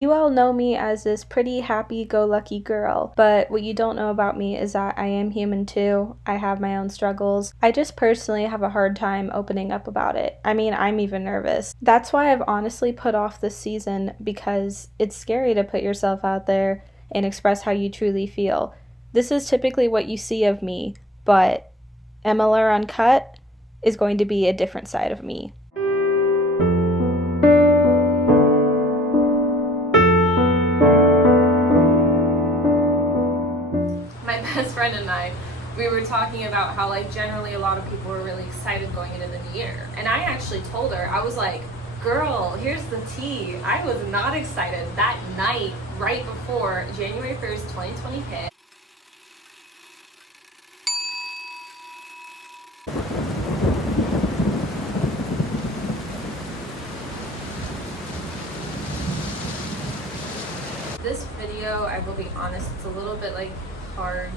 You all know me as this pretty happy-go-lucky girl, but what you don't know about me is that I am human too. I have my own struggles. I just personally have a hard time opening up about it. I mean, I'm even nervous. That's why I've honestly put off this season, because it's scary to put yourself out there and express how you truly feel. This is typically what you see of me, but MLR Uncut is going to be a different side of me. My best friend and I, we were talking about how like generally a lot of people were really excited going into the new year. And I actually told her, I was like, girl, here's the tea. I was not excited that night right before January 1st, 2020 hit. This video, I will be honest, it's a little bit like hard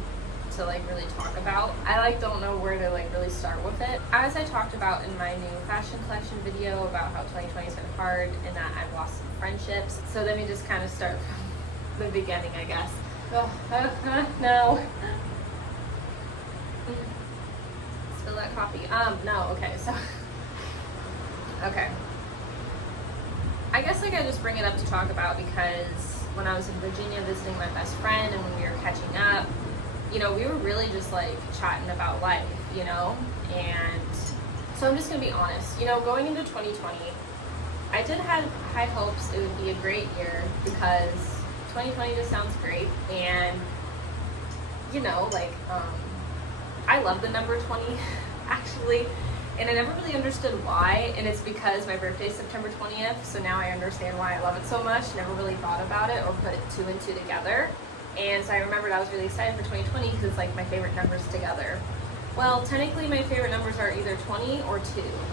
to like really talk about. I like don't know where to like really start with it. As I talked about in my new fashion collection video about how 2020 has been hard and that I've lost some friendships. So let me just kind of start from the beginning, I guess. No. Spill that coffee. No, okay, so okay. I guess like I just bring it up to talk about because when I was in Virginia visiting my best friend and when we were catching up, you know, we were really just like chatting about life, you know? And so I'm just gonna be honest, you know, going into 2020, I did have high hopes it would be a great year because 2020 just sounds great. And, you know, like, I love the number 20 actually. And I never really understood why, and it's because my birthday is September 20th, so now I understand why I love it so much. Never really thought about it or put two and two together. And so I remembered I was really excited for 2020 because it's like my favorite numbers together. Well, technically my favorite numbers are either 20 or 2.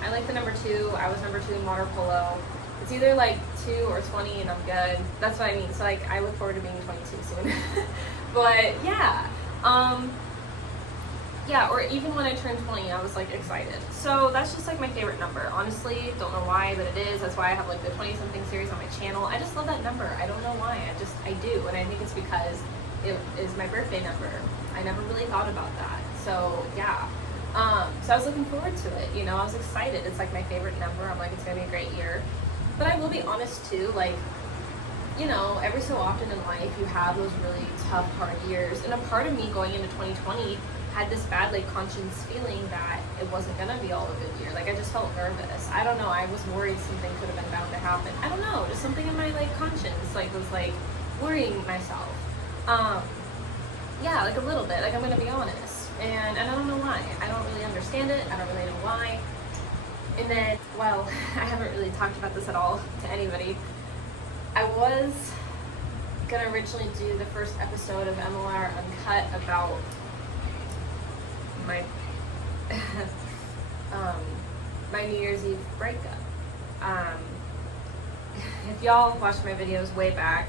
I like the number 2. I was number 2 in water polo. It's either like 2 or 20 and I'm good. That's what I mean. So like I look forward to being 22 soon. But yeah. Yeah, or even when I turned 20, I was like excited. So that's just like my favorite number. Honestly, don't know why, but it is. That's why I have like the 20-something series on my channel. I just love that number. I don't know why. I do. And I think it's because it is my birthday number. I never really thought about that. So yeah. So I was looking forward to it. You know, I was excited. It's like my favorite number. I'm like, it's gonna be a great year. But I will be honest too, like, you know, every so often in life you have those really tough, hard years. And a part of me going into 2020 had this bad like conscience feeling that it wasn't gonna be all a good year. Like I just felt nervous. I don't know, I was worried something could have been bound to happen. I don't know, just something in my like conscience like was like worrying myself. Yeah, like a little bit, like I'm gonna be honest. And I don't know why. I don't really understand it. I don't really know why. And then, well, I haven't really talked about this at all to anybody. I was gonna originally do the first episode of MLR Uncut about my my New Year's Eve breakup. If y'all watched my videos way back,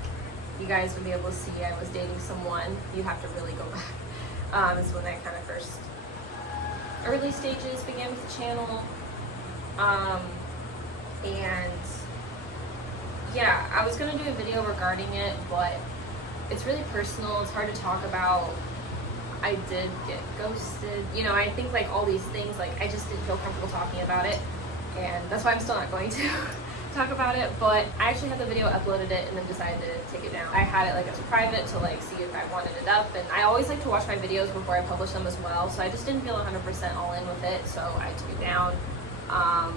you guys would be able to see I was dating someone. You have to really go back. It's when that kind of first early stages began with the channel. And yeah, I was gonna do a video regarding it, but it's really personal. It's hard to talk about. I did get ghosted. You know, I think like all these things, like I just didn't feel comfortable talking about it. And that's why I'm still not going to talk about it. But I actually had the video, uploaded it, and then decided to take it down. I had it like as private to like see if I wanted it up. And I always like to watch my videos before I publish them as well. So I just didn't feel 100% all in with it. So I took it down. I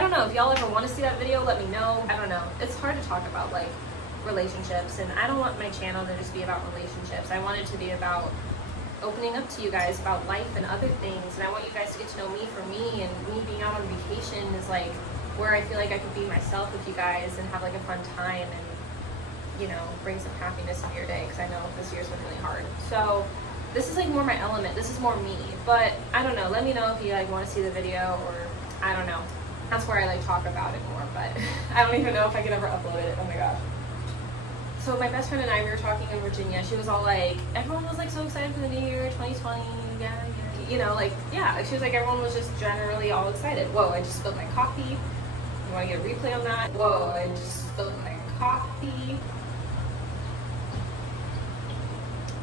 don't know, if y'all ever want to see that video, let me know. I don't know. It's hard to talk about like relationships, and I don't want my channel to just be about relationships. I want it to be about opening up to you guys about life and other things, and I want you guys to get to know me for me, and me being out on vacation is like where I feel like I could be myself with you guys and have like a fun time and, you know, bring some happiness into your day, because I know this year's been really hard. So this is like more my element. This is more me. But I don't know, let me know if you like want to see the video, or I don't know. That's where I like talk about it more, but I don't even know if I could ever upload it. Oh my gosh. So my best friend and I, we were talking in Virginia. She was all like, everyone was like so excited for the new year, 2020, yeah, you know, like, yeah. She was like, everyone was just generally all excited. Whoa, I just spilled my coffee. You want to get a replay on that? Whoa, I just spilled my coffee.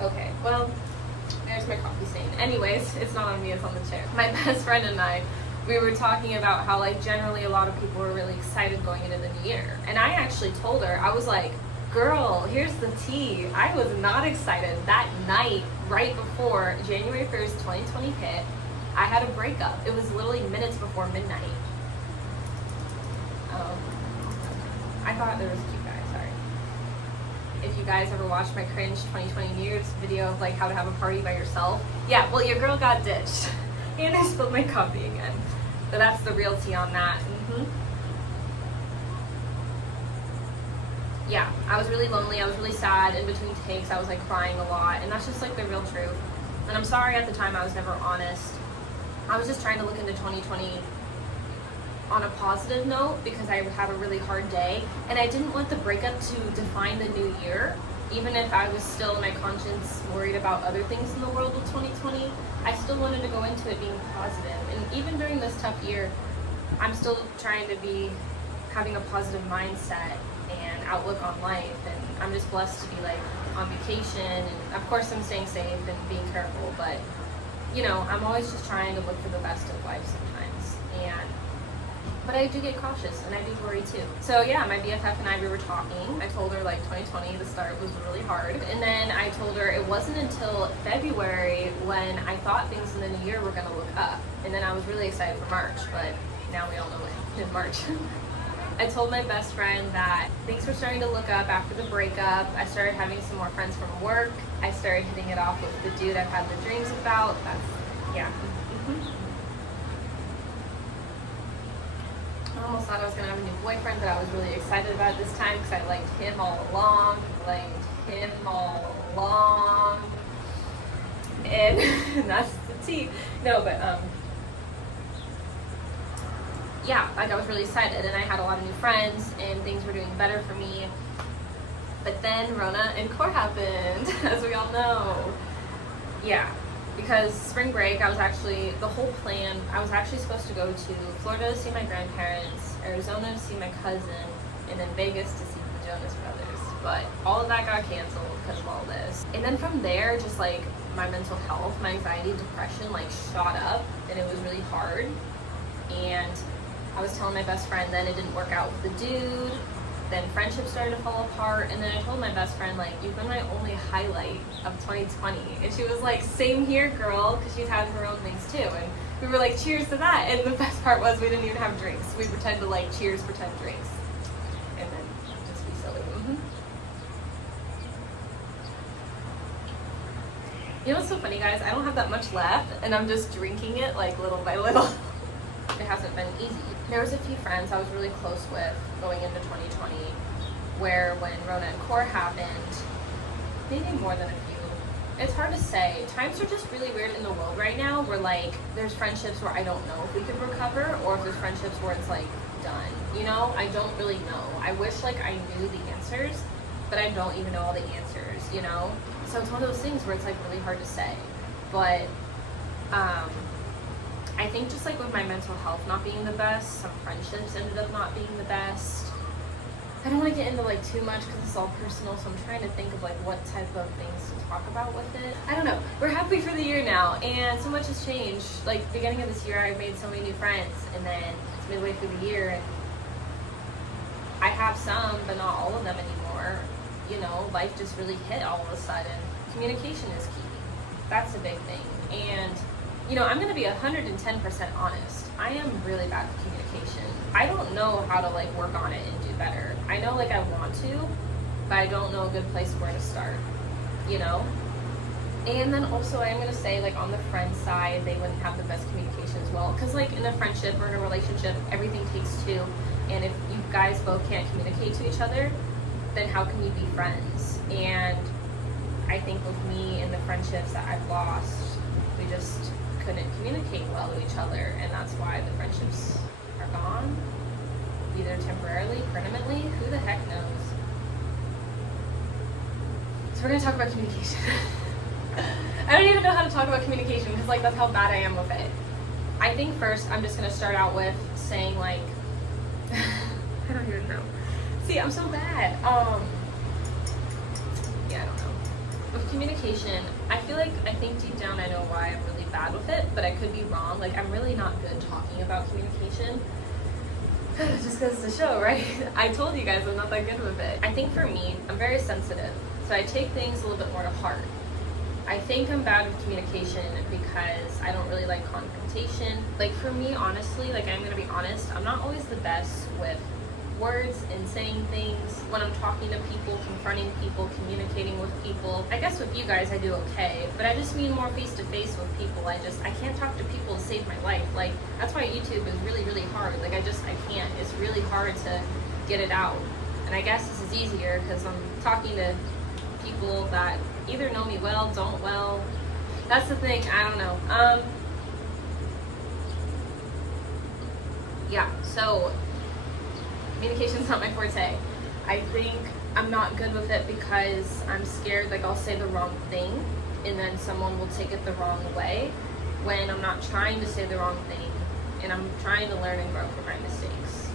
Okay, well, there's my coffee stain. Anyways, it's not on me, it's on the chair. My best friend and I, we were talking about how like generally a lot of people were really excited going into the new year. And I actually told her, I was like, girl, here's the tea. I was not excited. That night, right before January 1st, 2020 hit, I had a breakup. It was literally minutes before midnight. I thought there was a cute guy, sorry. If you guys ever watched my cringe 2020 New Year's video of like how to have a party by yourself, yeah, well your girl got ditched. And I spilled my coffee again. But that's the real tea on that. Yeah, I was really lonely, I was really sad. In between takes, I was like crying a lot. And that's just like the real truth. And I'm sorry at the time I was never honest. I was just trying to look into 2020 on a positive note because I had a really hard day. And I didn't want the breakup to define the new year. Even if I was still in my conscience worried about other things in the world with 2020, I still wanted to go into it being positive. And even during this tough year, I'm still trying to be having a positive mindset and outlook on life. And I'm just blessed to be like on vacation. And of course I'm staying safe and being careful, but you know, I'm always just trying to look for the best of life sometimes. But I do get cautious and I do worry too. So yeah, my BFF and I, we were talking. I told her like 2020, the start was really hard. And then I told her it wasn't until February when I thought things in the new year were gonna look up. And then I was really excited for March, but now we all know when, in March. I told my best friend that things were starting to look up after the breakup. I started having some more friends from work. I started hitting it off with the dude I've had the dreams about. Yeah. I almost thought I was going to have a new boyfriend, but I was really excited about it this time because I liked him all along. And that's the tea. No, but yeah, like I was really excited and I had a lot of new friends and things were doing better for me. But then Rona and Core happened, as we all know. Yeah. Because spring break, I was actually supposed to go to Florida to see my grandparents, Arizona to see my cousin, and then Vegas to see the Jonas Brothers. But all of that got canceled because of all this. And then from there, just like my mental health, my anxiety, depression like shot up and it was really hard. And I was telling my best friend then it didn't work out with the dude. Then friendships started to fall apart, and then I told my best friend, like, you've been my only highlight of 2020. And she was like, same here, girl, because she's had her own things too. And we were like, cheers to that. And the best part was we didn't even have drinks. We pretend to like cheers, pretend drinks. And then just be silly. You know what's so funny, guys? I don't have that much left, and I'm just drinking it like little by little. It hasn't been easy. There was a few friends I was really close with going into 2020 where when Rona and Core happened, maybe more than a few. It's hard to say. Times are just really weird in the world right now where like there's friendships where I don't know if we could recover or if there's friendships where it's like done. You know, I don't really know. I wish like I knew the answers, but I don't even know all the answers, you know? So it's one of those things where it's like really hard to say. But I think just like with my mental health not being the best, some friendships ended up not being the best. I don't want to get into like too much because it's all personal, so I'm trying to think of like what type of things to talk about with it. I don't know. We're happy for the year now, and so much has changed. Like beginning of this year, I made so many new friends, and then it's midway through the year, and I have some, but not all of them anymore. You know, life just really hit all of a sudden. Communication is key. That's a big thing, and you know, I'm going to be 110% honest. I am really bad at communication. I don't know how to like work on it and do better. I know like I want to, but I don't know a good place where to start, you know? And then also I'm going to say like on the friend side, they wouldn't have the best communication as well. Because like in a friendship or in a relationship, everything takes two. And if you guys both can't communicate to each other, then how can you be friends? And I think with me and the friendships that I've lost, we just couldn't communicate well to each other, and that's why the friendships are gone, either temporarily, permanently, who the heck knows. So we're gonna talk about communication. I don't even know how to talk about communication because like that's how bad I am with it. I think first I'm just gonna start out with saying like I don't even know. See, I'm so bad. Yeah, I don't know. With communication, I think deep down I know why I'm really bad with it, but I could be wrong. Like, I'm really not good talking about communication. Just because it's the show, right? I told you guys I'm not that good with it. I think for me, I'm very sensitive, so I take things a little bit more to heart. I think I'm bad with communication because I don't really like confrontation. Like, for me, honestly, like, I'm gonna be honest, I'm not always the best with words and saying things when I'm talking to people, confronting people, communicating with people. I guess with you guys I do okay, but I just mean more face to face with people. I can't talk to people to save my life. Like, that's why YouTube is really, really hard. Like, I can't. It's really hard to get it out. And I guess this is easier because I'm talking to people that either know me well, don't well. That's the thing. I don't know. Yeah, so communication's not my forte. I think I'm not good with it because I'm scared, like, I'll say the wrong thing and then someone will take it the wrong way when I'm not trying to say the wrong thing and I'm trying to learn and grow from my mistakes.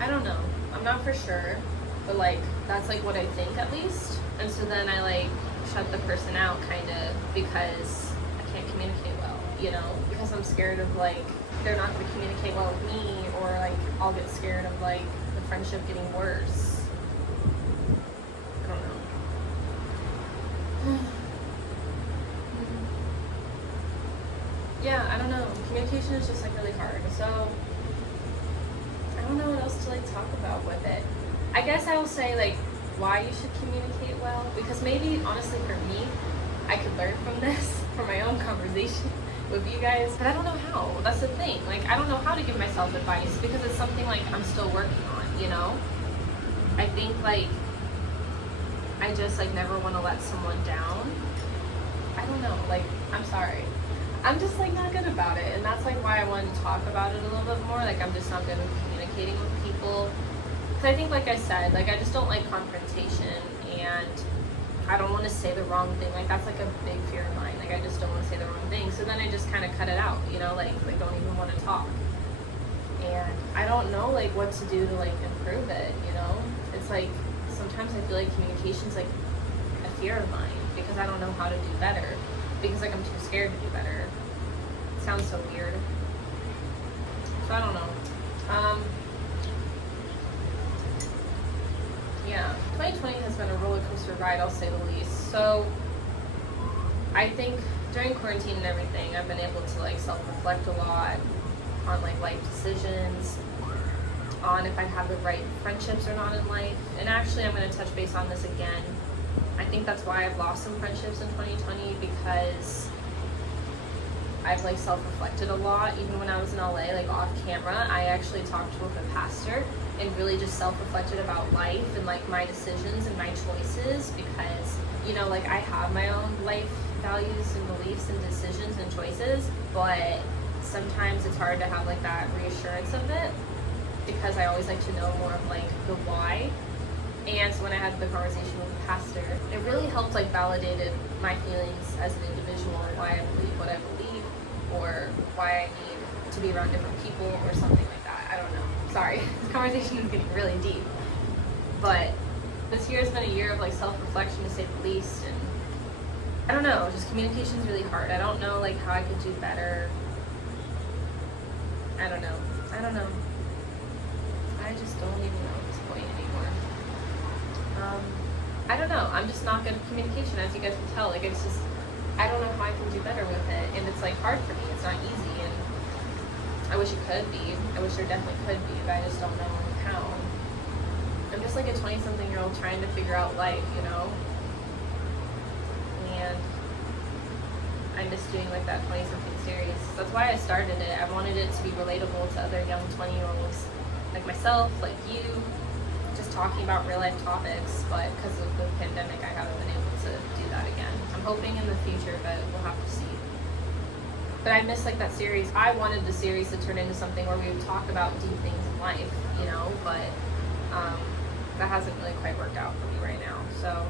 I don't know. I'm not for sure, but, like, that's, like, what I think at least. And so then I, like, shut the person out kind of because I can't communicate well, you know? Because I'm scared of, like, they're not going to communicate well with me, or, like, I'll get scared of, like, the friendship getting worse. I don't know. Yeah, I don't know. Communication is just, like, really hard. So I don't know what else to, like, talk about with it. I guess I will say, like, why you should communicate well, because maybe, honestly, for me, I could learn from this, from my own conversation with you guys, but I don't know how. That's the thing. Like, I don't know how to give myself advice because it's something, like, I'm still working on, you know? I think, like, I just, like, never want to let someone down. I don't know. Like, I'm sorry. I'm just, like, not good about it, and that's, like, why I wanted to talk about it a little bit more. Like, I'm just not good at communicating with people. Because I think, like I said, like, I just don't like confrontation, and I don't want to say the wrong thing. Like, that's, like, a big fear of mine. Like, I just don't want to say the wrong thing. So then I just kind of cut it out, you know, like don't even want to talk. And I don't know, like, what to do to, like, improve it, you know? It's, like, sometimes I feel like communication's, like, a fear of mine because I don't know how to do better. Because, like, I'm too scared to do better. It sounds so weird. So I don't know. Yeah, 2020 has been a roller coaster ride, I'll say the least. So I think during quarantine and everything, I've been able to, like, self-reflect a lot on, like, life decisions, on if I have the right friendships or not in life. And actually, I'm going to touch base on this again. I think that's why I've lost some friendships in 2020, because I've, like, self-reflected a lot. Even when I was in LA, like, off camera, I actually talked with a pastor and really just self-reflected about life and, like, my decisions and my choices, because, you know, like, I have my own life values and beliefs and decisions and choices, but sometimes it's hard to have, like, that reassurance of it, because I always like to know more of, like, the why. And so when I had the conversation with the pastor, it really helped, like, validated my feelings as an individual and why I believe what I believe, or why I need to be around different people or something like that. I don't know. Sorry, this conversation is getting really deep. But this year has been a year of, like, self-reflection, to say the least, and I don't know, just communication is really hard. I don't know, like, how I could do better. I don't know. I just don't even know at this point anymore. I don't know. I'm just not good at communication, as you guys can tell. Like, it's just, I don't know how I can do better with it, and it's, like, hard for me. It's not easy, and I wish it could be. I wish there definitely could be, but I just don't know how. I'm just, like, a 20-something-year-old trying to figure out life, you know? And I miss doing, like, that 20-something series. That's why I started it. I wanted it to be relatable to other young 20-year-olds like myself, like you, just talking about real-life topics, but because of the pandemic, I haven't been able to do that again. I'm hoping in the future, but we'll have to see. But I miss, like, that series. I wanted the series to turn into something where we would talk about deep things in life, you know, but that hasn't really quite worked out for me right now. So,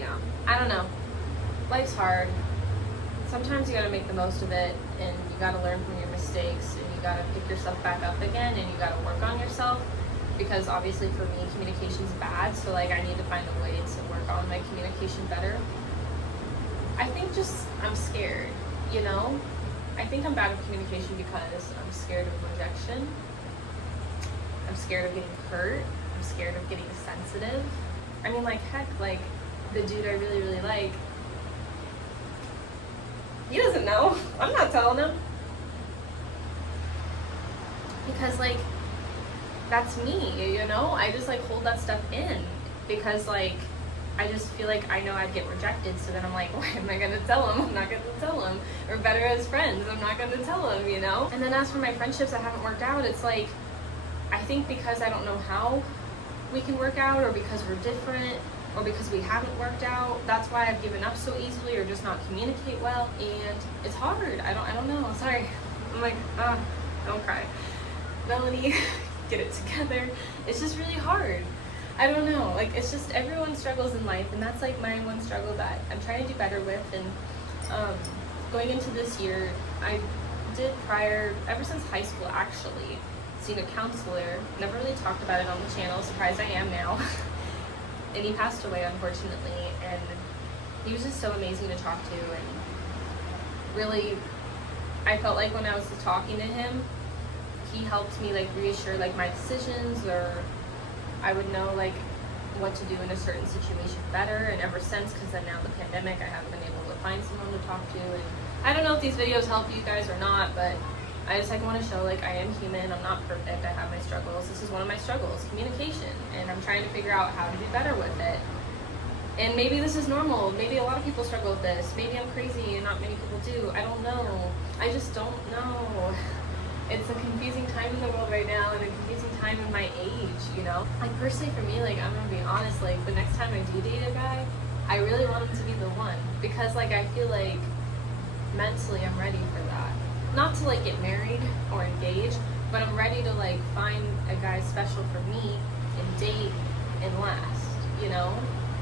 yeah, I don't know. Life's hard. Sometimes you gotta make the most of it, and you gotta learn from your mistakes, and you gotta pick yourself back up again, and you gotta work on yourself. because obviously for me communication's bad, so like I need to find a way to work on my communication better. I think just I'm scared, you know? I think I'm bad at communication because I'm scared of rejection. I'm scared of getting hurt. I'm scared of getting sensitive. I mean, like, heck, like, the dude I really, really like, he doesn't know. I'm not telling him. Because, like, that's me, you know? I just, like, hold that stuff in. Because, like, I just feel like I know I'd get rejected, so then I'm like, why am I gonna tell him? I'm not gonna tell him. We're better as friends. I'm not gonna tell him, you know? And then as for my friendships that haven't worked out, it's like, I think because I don't know how we can work out, or because we're different, or because we haven't worked out, that's why I've given up so easily, or just not communicate well, and it's hard. I don't know. Sorry. I'm like, don't cry. Melanie, get it together. It's just really hard. I don't know, like, it's just everyone struggles in life, and that's like my one struggle that I'm trying to do better with. And going into this year, I did prior, ever since high school actually, seen a counselor. Never really talked about it on the channel, surprised I am now. And he passed away, unfortunately, and he was just so amazing to talk to. And really, I felt like when I was talking to him, he helped me like reassure like my decisions, or I would know like what to do in a certain situation better. And ever since, because then now the pandemic, I haven't been able to find someone to talk to. And I don't know if these videos help you guys or not, but I just like want to show like I am human. I'm not perfect. I have my struggles. This is one of my struggles, communication, and I'm trying to figure out how to do better with it. And maybe this is normal. Maybe a lot of people struggle with this. Maybe I'm crazy and not many people do. I don't know. I just don't know. It's a confusing time in the world right now, and a confusing time in my age, you know? Like, personally for me, like, I'm gonna be honest, like, the next time I do date a guy, I really want him to be the one. Because, like, I feel like mentally I'm ready for that. Not to, like, get married or engage, but I'm ready to, like, find a guy special for me and date and last, you know?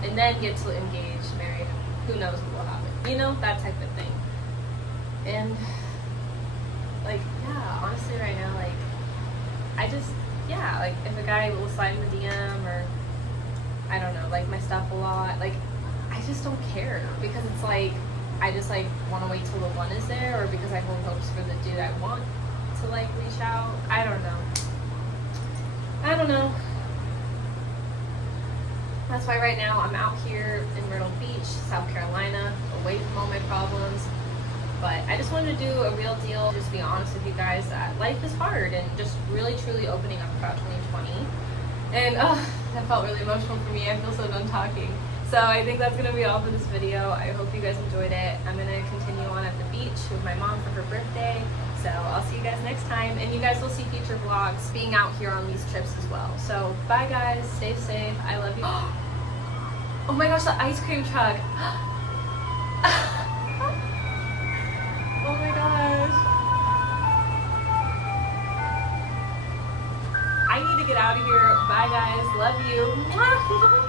And then get to engage, marry, who knows what will happen. You know, that type of thing. And like, yeah, honestly right now, like, I just, yeah, like, if a guy will slide in the DM, or, I don't know, like, my stuff a lot, like, I just don't care, because it's like, I just, like, want to wait till the one is there, or because I hold hopes for the dude I want to, like, reach out. I don't know. That's why right now I'm out here in Myrtle Beach, South Carolina, away from all my problems. But I just wanted to do a real deal, just be honest with you guys that life is hard, and just really truly opening up about 2020. And that felt really emotional for me. I feel so done talking. So I think that's gonna be all for this video. I hope you guys enjoyed it. I'm gonna continue on at the beach with my mom for her birthday. So I'll see you guys next time, and you guys will see future vlogs being out here on these trips as well. So bye guys, stay safe, I love you. Oh my gosh, the ice cream truck. Oh my gosh. I need to get out of here. Bye guys. Love you.